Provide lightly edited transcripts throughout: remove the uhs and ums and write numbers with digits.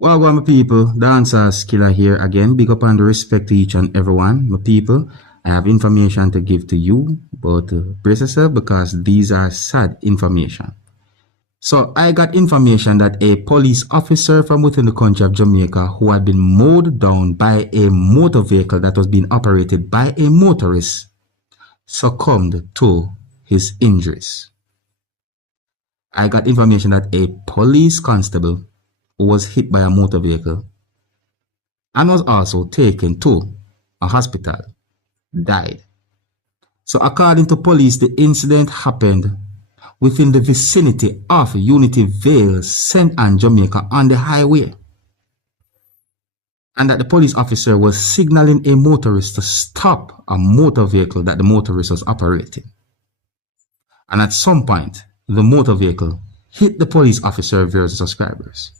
Well, my people, Dancehall skilla here again. Big up and respect to each and everyone. My people, I have information to give to you, but brace yourself because these are sad information. So I got information that a police officer from within the country of Jamaica who had been mowed down by a motor vehicle that was being operated by a motorist succumbed to his injuries. I got information that a police constable who was hit by a motor vehicle and was also taken to a hospital died. So according to police, the incident happened within the vicinity of Unity Vale, St. Anne, Jamaica on the highway, and that the police officer was signaling a motorist to stop a motor vehicle that the motorist was operating. And at some point, the motor vehicle hit the police officer viewers and subscribers.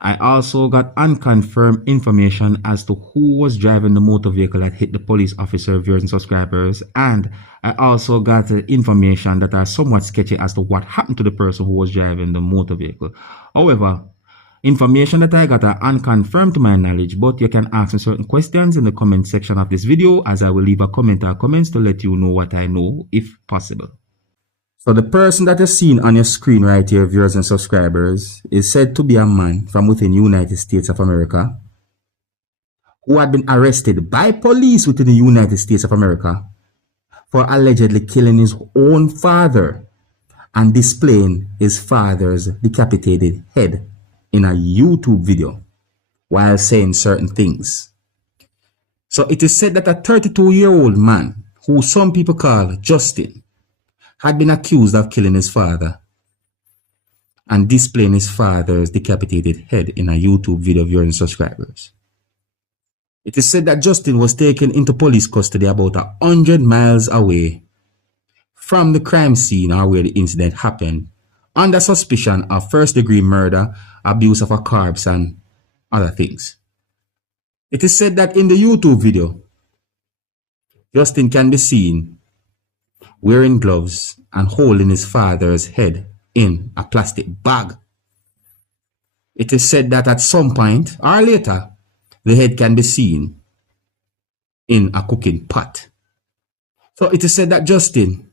I also got unconfirmed information as to who was driving the motor vehicle that hit the police officer viewers and subscribers, and I also got information that are somewhat sketchy as to what happened to the person who was driving the motor vehicle. However, information that I got are unconfirmed to my knowledge, but you can ask me certain questions in the comment section of this video, as I will leave a comment or comments to let you know what I know if possible. So the person that is seen on your screen right here, viewers and subscribers, is said to be a man from within the United States of America who had been arrested by police within the United States of America for allegedly killing his own father and displaying his father's decapitated head in a YouTube video while saying certain things. So it is said that a 32-year-old man, who some people call Justin, had been accused of killing his father and displaying his father's decapitated head in a YouTube video, viewers and subscribers. It is said that Justin was taken into police custody about 100 miles away from the crime scene or where the incident happened, under suspicion of first-degree murder, abuse of a corpse, and other things. It is said that in the YouTube video, Justin can be seen wearing gloves and holding his father's head in a plastic bag. It is said that at some point or later, the head can be seen in a cooking pot. So it is said that Justin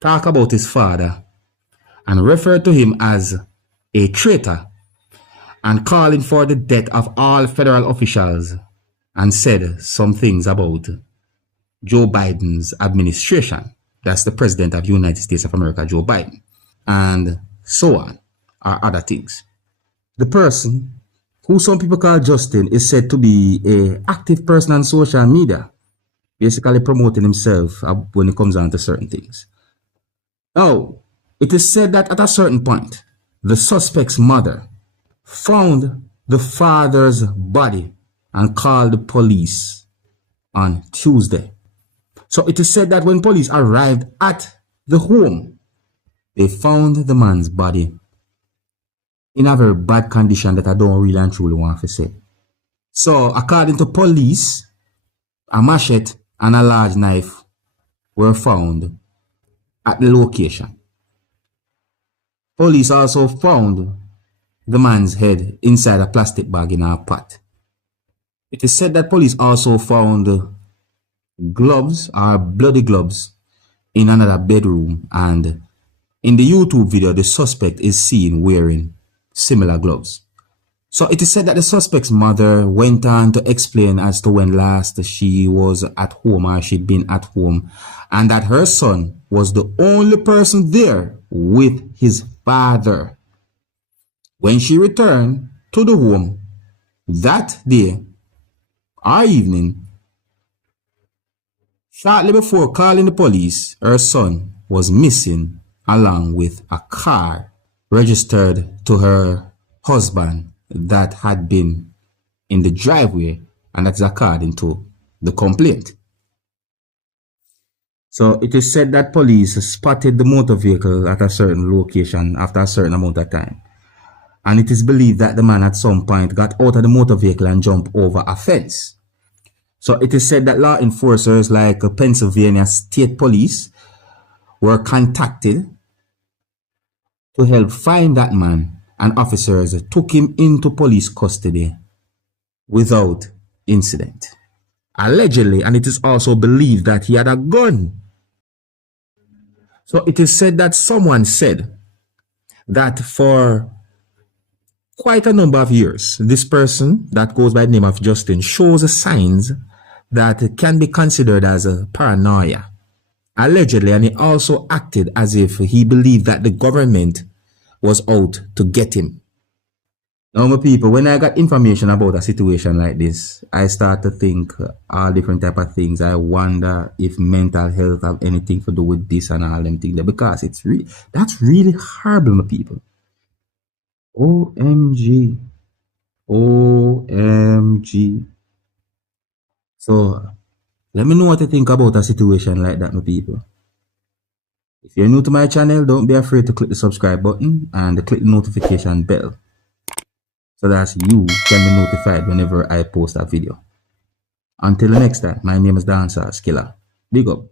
talked about his father and referred to him as a traitor and calling for the death of all federal officials, and said some things about Joe Biden's administration. That's the president of the United States of America, Joe Biden, and so on, or other things. The person, who some people call Justin, is said to be an active person on social media, basically promoting himself when it comes on to certain things. Now, it is said that at a certain point, the suspect's mother found the father's body and called the police on Tuesday. So it is said that when police arrived at the home, they found the man's body in a very bad condition that I don't really and truly want to say. So according to police, a machete and a large knife were found at the location. Police also found the man's head inside a plastic bag in a pot. It is said that police also found gloves, or bloody gloves, in another bedroom, and in the YouTube video the suspect is seen wearing similar gloves. So it is said that the suspect's mother went on to explain as to when last she was at home, or she'd been at home, and that her son was the only person there with his father. When she returned to the home that day or evening, shortly before calling the police, her son was missing along with a car registered to her husband that had been in the driveway, and that's according to the complaint. So it is said that police spotted the motor vehicle at a certain location after a certain amount of time, and it is believed that the man at some point got out of the motor vehicle and jumped over a fence. So it is said that law enforcers like Pennsylvania State Police were contacted to help find that man and officers took him into police custody without incident. Allegedly, and it is also believed that he had a gun. So it is said that someone said that for quite a number of years, this person that goes by the name of Justin shows signs that can be considered as a paranoia. Allegedly, and he also acted as if he believed that the government was out to get him. Now, my people, when I got information about a situation like this, I start to think all different type of things. I wonder if mental health have anything to do with this and all them things, because it's that's really horrible, my people. OMG. OMG. So, let me know what you think about a situation like that, my people. If you're new to my channel, don't be afraid to click the subscribe button and click the notification bell, so that you can be notified whenever I post a video. Until the next time, my name is Dancehall Skilla. Big up.